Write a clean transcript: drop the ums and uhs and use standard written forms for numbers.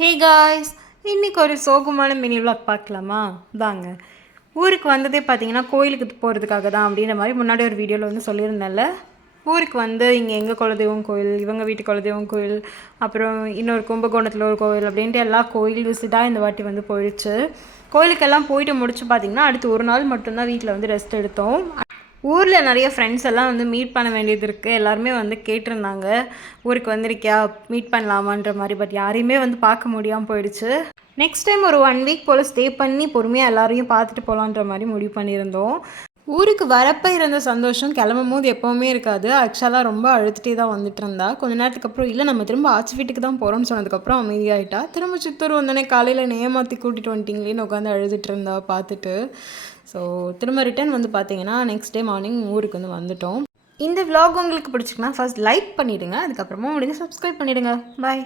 Hey guys, இன்றைக்கி ஒரு சோகமான மினி விளாக் பார்க்கலாமா? வாங்க. ஊருக்கு வந்ததே பார்த்தீங்கன்னா கோயிலுக்கு போகிறதுக்காக தான் அப்படின்ற மாதிரி முன்னாடி ஒரு வீடியோவில் வந்து சொல்லியிருந்தேன்ல. ஊருக்கு வந்து இங்கே எங்கள் குலதெய்வம் கோயில், இவங்க வீட்டு குலதெய்வம் கோயில், அப்புறம் இன்னொரு கும்பகோணத்தில் ஒரு கோயில் அப்படின்ட்டு எல்லா கோயில் விசிட்டாக இந்த வாட்டி வந்து போயிடுச்சு. கோயிலுக்கெல்லாம் போயிட்டு முடிச்சு பார்த்திங்கன்னா அடுத்து ஒரு நாள் மட்டும்தான் வீட்டில் வந்து ரெஸ்ட் எடுத்தோம். ஊரில் நிறைய ஃப்ரெண்ட்ஸ் எல்லாம் வந்து மீட் பண்ண வேண்டியது இருக்குது. எல்லாருமே வந்து கேட்டிருந்தாங்க, ஊருக்கு வந்திருக்கியா மீட் பண்ணலாமான்ற மாதிரி. பட் யாரையுமே வந்து பார்க்க முடியாமல் போயிடுச்சு. நெக்ஸ்ட் டைம் ஒரு 1 வீக் போல் ஸ்டே பண்ணி பொறுமையாக எல்லாரையும் பார்த்துட்டு போகலான்ற மாதிரி முடிவு பண்ணியிருந்தோம். ஊருக்கு வரப்போ இருந்த சந்தோஷம் கிளம்பும் போது எப்போவுமே இருக்காது. ஆக்சுவலாக ரொம்ப அழுதுகிட்டே தான் வந்துட்டு இருந்தா. கொஞ்ச நேரத்துக்கு அப்புறம் இல்லை நம்ம திரும்ப ஆச்சி வீட்டுக்கு தான் போகிறோம்னு சொன்னதுக்கப்புறம் அமைதியாகிட்டா. திரும்ப சித்தூர் வந்தோடனே காலையில் ஏமாற்றி கூட்டிகிட்டு வந்துட்டிங்களேன்னு உட்காந்து அழுதுட்டு இருந்தா பார்த்துட்டு. ஸோ திரும்ப ரிட்டர்ன் வந்து பார்த்தீங்கன்னா நெக்ஸ்ட் டே மார்னிங் ஊருக்கு வந்து வந்துட்டோம். இந்த விலாக் உங்களுக்கு பிடிச்சிங்கன்னா ஃபர்ஸ்ட் லைக் பண்ணிவிடுங்க, அதுக்கப்புறமா முடிஞ்சு சப்ஸ்கிரைப் பண்ணிவிடுங்க. பாய்.